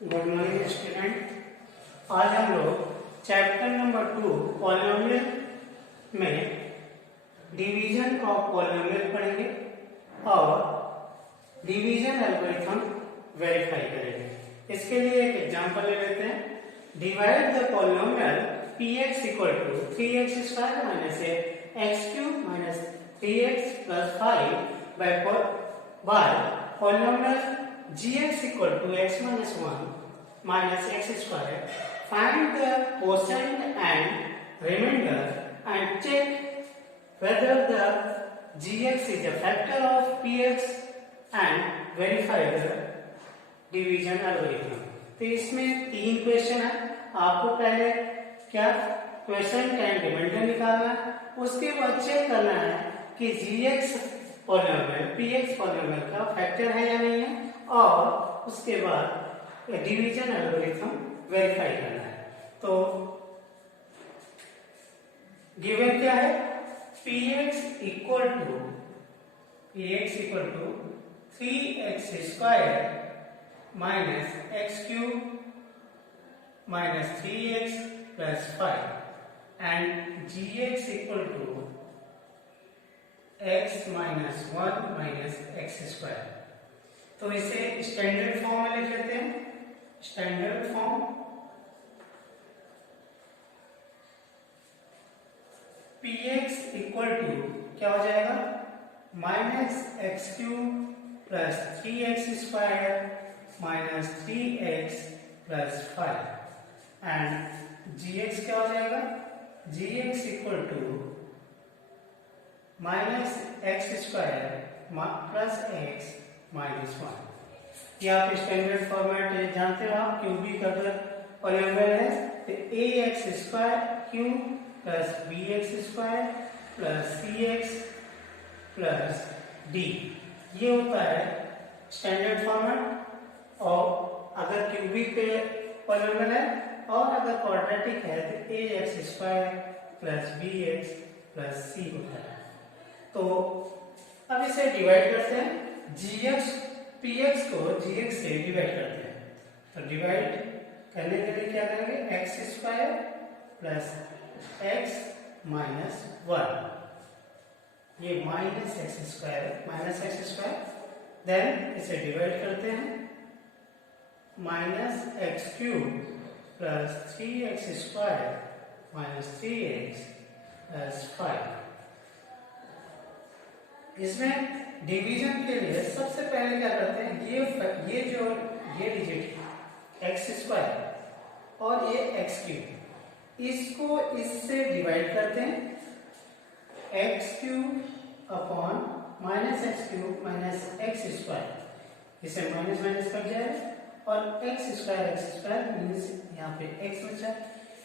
Good morning student. आज हम लोग चैप्टर नंबर 2 पॉलिनोमियल में डिवीजन ऑफ पॉलिनोमियल पढ़ेंगे और डिवीजन एल्गोरिथम वेरीफाई करेंगे। इसके लिए एक एग्जांपल ले लेते हैं। Divide the polynomial px equal to 3x square minus x cube minus 3x plus 5 by polynomial gx equal to x minus 1 minus x square. Find the quotient and remainder and check whether the gx is a factor of px and verify the division algorithm. तो इसमें तीन question है। आपको पहले क्या question and reminder निकालना है, उसके बाद चेक करना है कि gx पॉलिनोमियल px पॉलिनोमियल का फैक्टर है या नहीं है, और उसके बाद डिवीजन एल्गोरिथम वेरीफाई करना है। तो गिवन क्या है, px equal to 3x square minus x cube minus 3x plus 5 and gx equal to x minus 1 minus x square. तो इसे स्टैंडर्ड फॉर्म में लिख लेते हैं। Standard form px equal to क्या हो जाएगा, minus x cube plus 3x square minus 3x plus 5 and gx क्या हो जाएगा, gx equal to minus x square plus x minus 1। ये आप स्टैंडर्ड फॉर्मेट जानते हो। आप क्यूबिक अगर पॉलिनोमियल है तो ax square cube plus bx square plus cx plus d, ये होता है स्टैंडर्ड फॉर्मेट। और अगर क्यूबिक पॉलिनोमियल है और अगर क्वाड्रेटिक है तो ax square plus bx plus c होता है। तो अब इसे डिवाइड करते हैं। px को gx से डिवाइड करते हैं। तो डिवाइड करने के लिए क्या करेंगे, x square plus x minus 1, ये माइनस एक्स स्क्वायर देन इसे डिवाइड करते हैं, minus x cube plus 3x square minus 3x plus 5। इसमें डिवीजन के लिए सबसे पहले क्या करते हैं, ये डिजिट एक्स स्क्वायर और ये एक्स क्यूब, इसको इससे डिवाइड करते हैं। X cube upon minus x cube minus x square, इसे माइनस माइनस कट जाए और एक्स स्क्वायर मीन्स यहाँ पे एक्स बचा।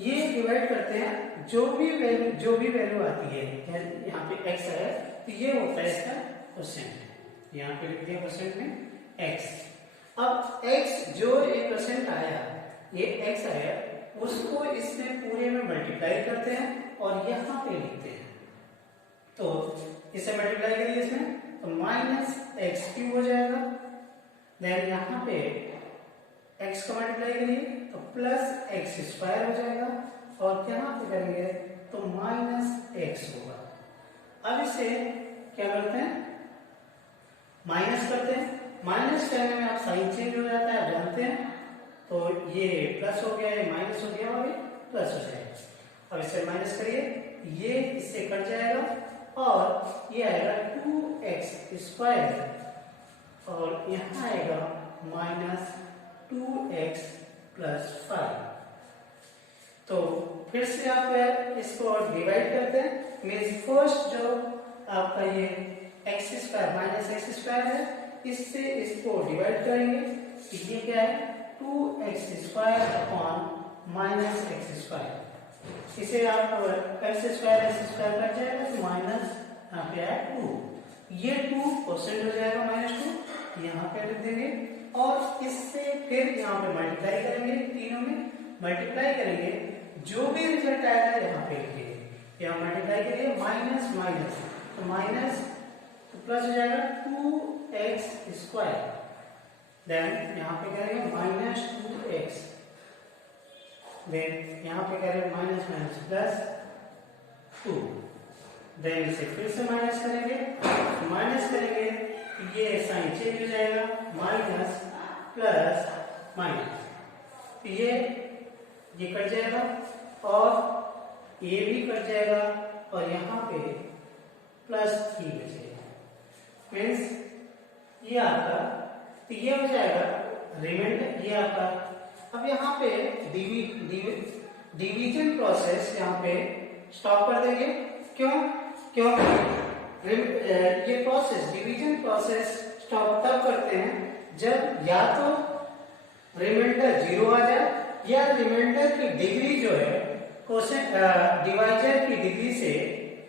ये डिवाइड करते हैं, जो भी वैल्यू आती है, यहाँ पे एक्स है तो ये होता है इसका परसेंट। यहाँ पे लिख दिया परसेंट में x। अब x जो एक परसेंट आया, ये x आया, उसको इसमें पूरे में मल्टीप्लाई करते हैं और यहाँ पे लिखते हैं। तो इसे मल्टीप्लाई करिए इसमें, तो माइनस एक्स क्यूब हो जाएगा। देन यहाँ पे x का मल्टीप्लाई करिए तो प्लस एक्स स्क्वायर हो जाएगा, और यहाँ पे करेंगे तो माइनस एक्स होगा। अब इसे क्या करते हैं, माइनस करते हैं। माइनस करने में आप साइन चेंज हो जाता है, आप जानते हैं। तो ये प्लस हो गया, ये माइनस हो गया और ये प्लस हो जाएगा। अब इसे माइनस करिए, ये इससे कट जाएगा और ये आएगा 2x स्क्वायर और यहाँ आएगा माइनस 2x प्लस 5। तो फिर से आप इसको डिवाइड करते हैं। मीन्स फर्स्ट जो आपका ये x square minus x square है, इससे इसको डिवाइड करेंगे। ये क्या है, 2x square upon minus x square. इसे आप एक्स स्क्वायर कट जाएगा तो माइनस यहाँ पे आया 2, ये 2% हो जाएगा माइनस 2, यहाँ पे लिख देंगे। और इससे फिर यहाँ पे मल्टीप्लाई करेंगे, तीनों में मल्टीप्लाई करेंगे, जो भी रिजल्ट आएगा यहाँ पे लिखिए। यहाँ मल्टीप्लाई करिए, माइनस माइनस तो माइनस तो प्लस हो जाएगा 2x स्क्वायर देन यहाँ पे करेंगे -2x, देन यहाँ पे करेंगे माइनस माइनस प्लस 2, देन इसे फिर से माइनस करेंगे, ये साइन चेंज हो जाएगा, माइनस प्लस माइनस, तो ये कट जाएगा और ये भी कट जाएगा और यहाँ पे +3 बचेगा, मीन्स ये आपका, तो ये हो जाएगा रिमाइंडर ये आपका। अब यहाँ पे डिवीजन प्रोसेस यहाँ पे स्टॉप कर देंगे, क्योंकि ये प्रोसेस डिवीजन प्रोसेस स्टॉप तब करते हैं जब या तो रिमाइंडर 0 आ जाए या रिमाइंडर की डिग्री जो है क्वोशिएंट डिवाइजर की डिग्री से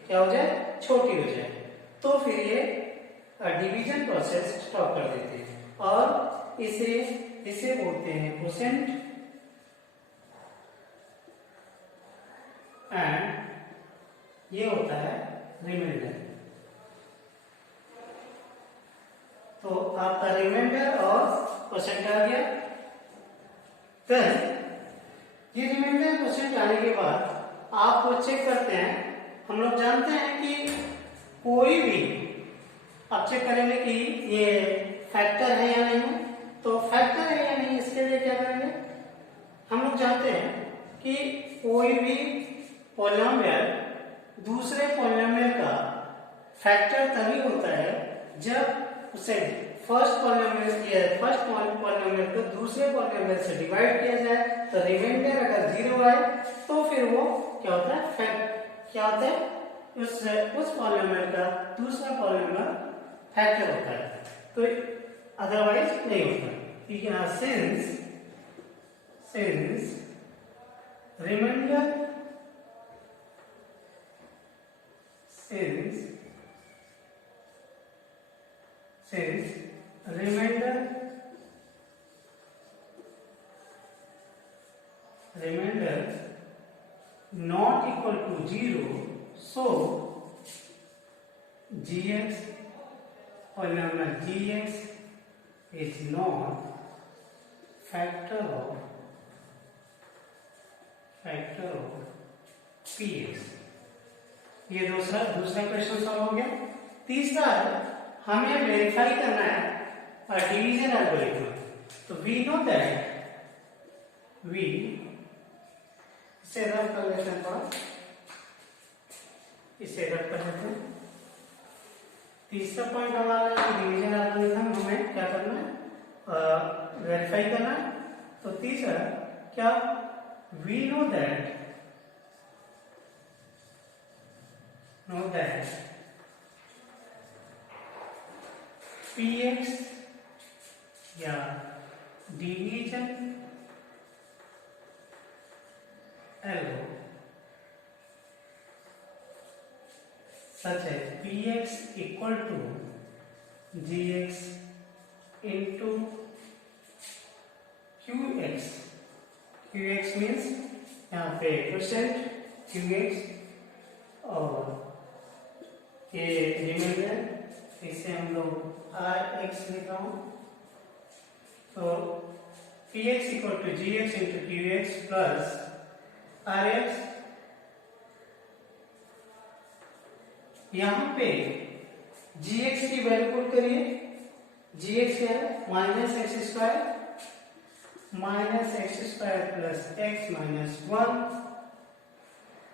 क्या हो जाए, छोटी हो जाए, तो फिर ये डिवीजन प्रोसेस स्टॉप कर देते हैं और इसे बोलते हैं क्वोशिएंट एंड ये होता है रिमाइंडर। तो आपका रिमाइंडर और क्वोशिएंट आ गया। फिर ये रिमाइंडर क्वोशिएंट आने के बाद आप चेक करते हैं, हम लोग जानते हैं कि कोई भी आप चेक करेंगे कि ये फैक्टर है या नहीं, तो फैक्टर है या नहीं इसके लिए क्या करेंगे, हम लोग जानते हैं कि कोई भी पॉलिनोमियल दूसरे पॉलिनोमियल का फैक्टर तभी होता है जब उसे फर्स्ट पॉलिनोमियल को दूसरे पॉलिनोमियल से डिवाइड किया जाए, तो रिमाइंडर अगर 0 आए तो फिर वो क्या होता है, उस पॉलिनोमियल का दूसरा पॉलिनोमियल फैक्टर होता है, तो अदरवाइज नहीं होता। ठीक है ना, since reminder not equal to 0, so gx polynomial gx is not factor of px। ये दूसरा क्वेश्चन सॉल्व हो गया। तीसरा हमें वेरीफाई करना है डिवीजन एल्गोरिथम। तो वी नो दैट इसे रब कर लेते हैं, थोड़ा इसे रब कर लेते हैं। तीसरा पॉइंट हमारा डिवीजन एल्गोरिथम हमें क्या करना है, वेरीफाई करना है। तो तीसरा क्या, वी नो दैट px या division algo such as px equal to gx into qx। qx means यहाँ पे क्वोशिएंट qx और ये रिमाइंडर, इसे हम लोग rx लिख रहा हूं। तो px equal to gx into qx plus rx। यहां पे gx की वैल्यू पुट करिए, gx क्या है, -x² plus x minus 1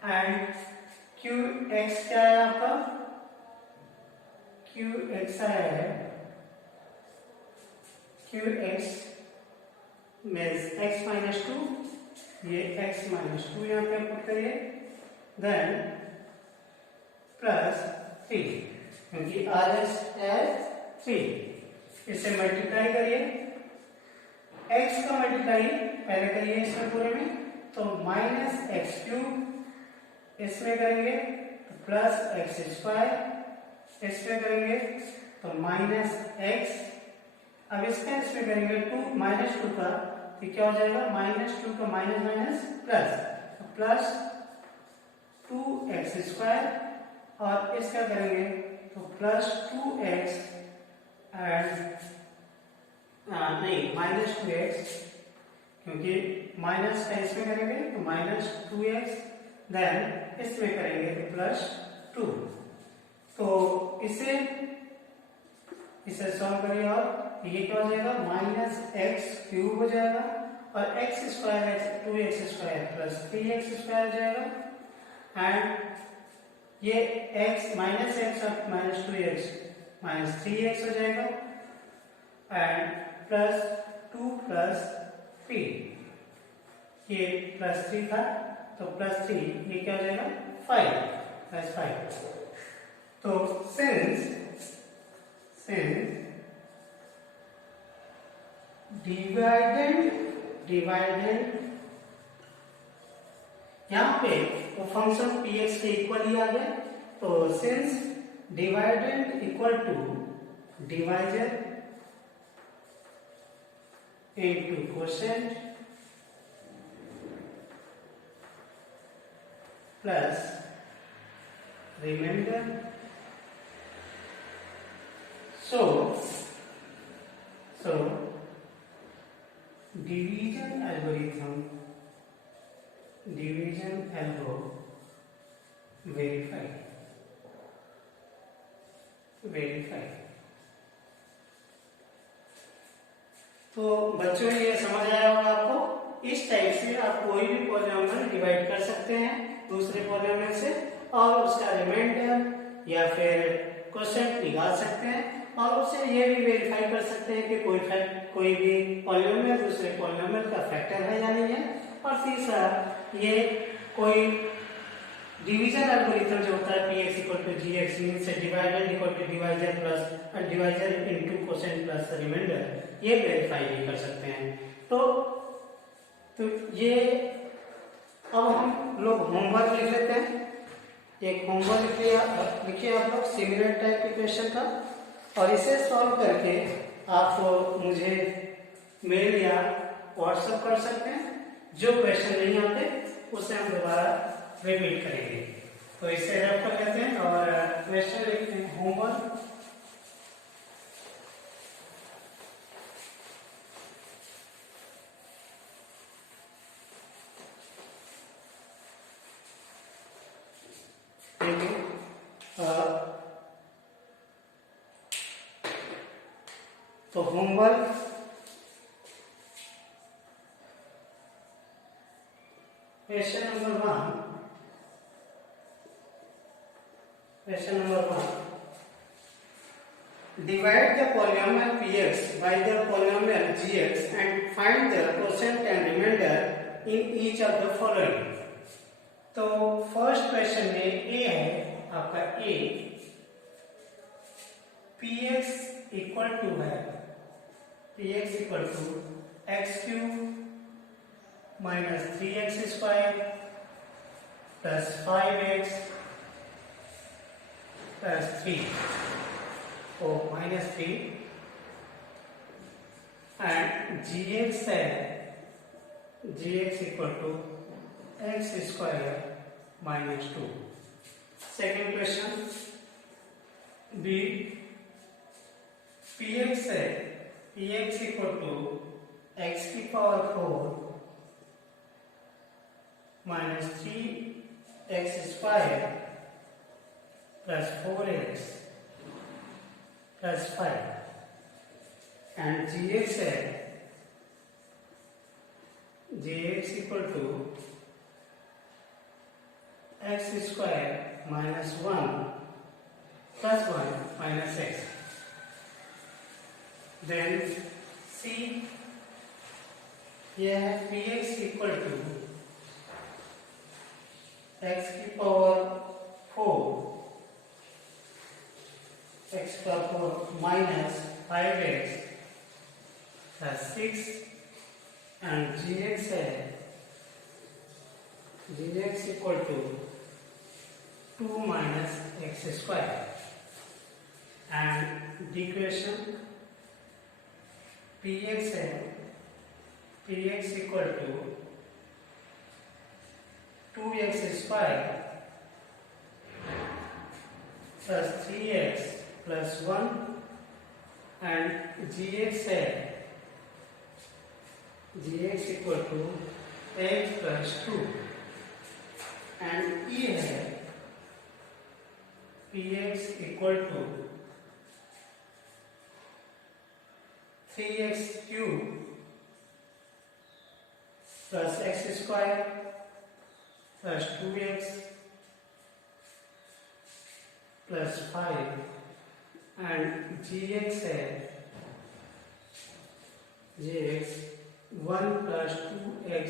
and qx क्या है आपका, qx है qx मीन्स x माइनस 2, ये x माइनस 2 यहाँ पे पुट करिए, देन प्लस 3 क्योंकि rx है 3। इसे मल्टीप्लाई करिए, x का मल्टीप्लाई पहले करिए इसमें पूरे में, तो -x³ इसमें करेंगे तो +x², इसमें करेंगे तो -x। अब इसका इसमें करेंगे -2 का, तो क्या हो जाएगा, -2 का माइनस माइनस प्लस 2x² और इसका करेंगे तो +2x एंड नहीं -2x, क्योंकि माइनस का इसमें करेंगे तो -2x, देन इसमें करेंगे तो +2। तो इसे सॉल्व करिए और ये क्या हो जाएगा, -x³ हो जाएगा और x² 2x² + 3x² हो जाएगा। एंड ये x -x और -2x -3x हो जाएगा एंड +2 + 3, ये +3 था तो +3, ये क्या हो जाएगा 5 +5। तो सिंस डिवाइडेंड यहाँ पे वो फंक्शन px के इक्वल ही आ गया, तो since dividend equal to divisor into quotient plus remainder, so division algorithm verify। तो बच्चों ये समझ आया होगा आपको। इस टाइप से आप कोई भी पॉलिनोमियल डिवाइड कर सकते हैं दूसरे पॉलिनोमियल से और उसका रिमाइंडर या फिर क्वोशिएंट निकाल सकते हैं और उससे ये भी वेरीफाई कर सकते हैं कि कोई भी पॉलिनोमियल दूसरे पॉलिनोमियल का फैक्टर है या नहीं है। और तीसरा, ये कोई डिवीजन एल्गोरिथम जो होता है px = gx, means divided equal to divisor plus divisor into quotient plus remainder, ये वेरीफाई भी कर सकते हैं। तो ये अब हम लोग होमवर्क लिख लेते हैं। एक होमवर्क लिखिए आप लोग सिमिलर टाइप के क्वेश्चन का, और इसे सॉल्व करके आप मुझे मेल या व्हाट्सएप कर सकते हैं। जो क्वेश्चन नहीं आते उसे हम दोबारा रिपीट करेंगे। तो इसे रफ कर लेते हैं और क्वेश्चन लिखते हैं। होमवर्क तो homework question number 1, divide the polynomial px by the polynomial gx and find the quotient and remainder in each of the following। तो फर्स्ट क्वेश्चन में ए है आपका, ए px इक्वल टू है px equal to x³ - 3x² + 5x + 3 -3 and gx है gx equal to x² - 2। Second question B, px है px equal to x⁴ - 3x² + 4x + 5 and gx है gx equal to x² - 1 + 1 - x। Then see, यह है px equal to x⁴ -5x + 6 and gx है gx equal to 2 - x² and the equation px है px equal to 2x² + 3x + 1 and gx है gx equal to x plus 2 and E है px equal to 3x cube plus x square plus 2x plus 5 and gx है gx 1 plus 2x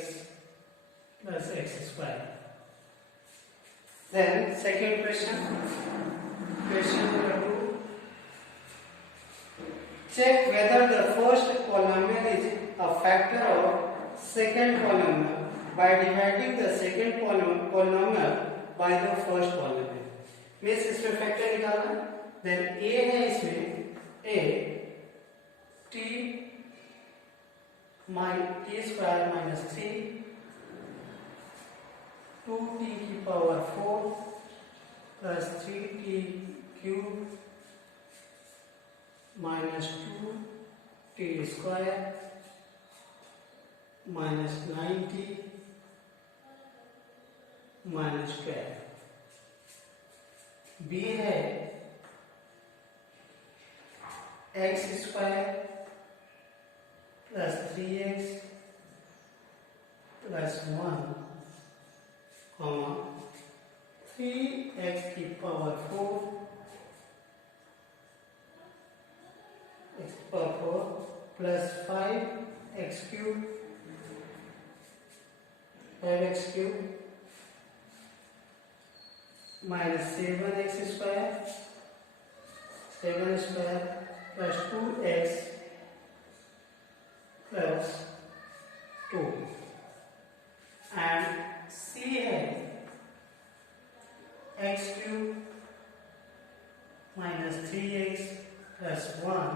plus x square. Then second question number 2. Check whether the first polynomial is a factor of second polynomial by dividing the second polynomial by the first polynomial. Means इसमें factor निकालना. Then a है इसमें a t square minus 3 2t की power 4 plus 3t cube minus 2t square minus 9t minus 12. b है x square plus 3x plus 1 3x की power 4 x power 4 plus 5x cube 5x cube minus 7x square 7 square plus 2x plus 2 and c है x cube minus 3x plus 1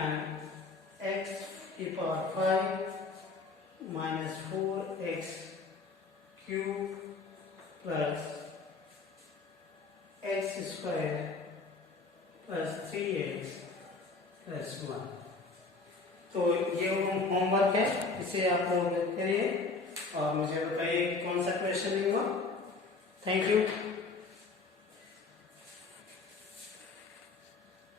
and x की power 5 minus 4x cube plus x square plus 3x plus 1. तो ये homework है, इसे आप लोग करिए और मुझे बताइए कौन सा क्वेश्चन हुआ. Thank you.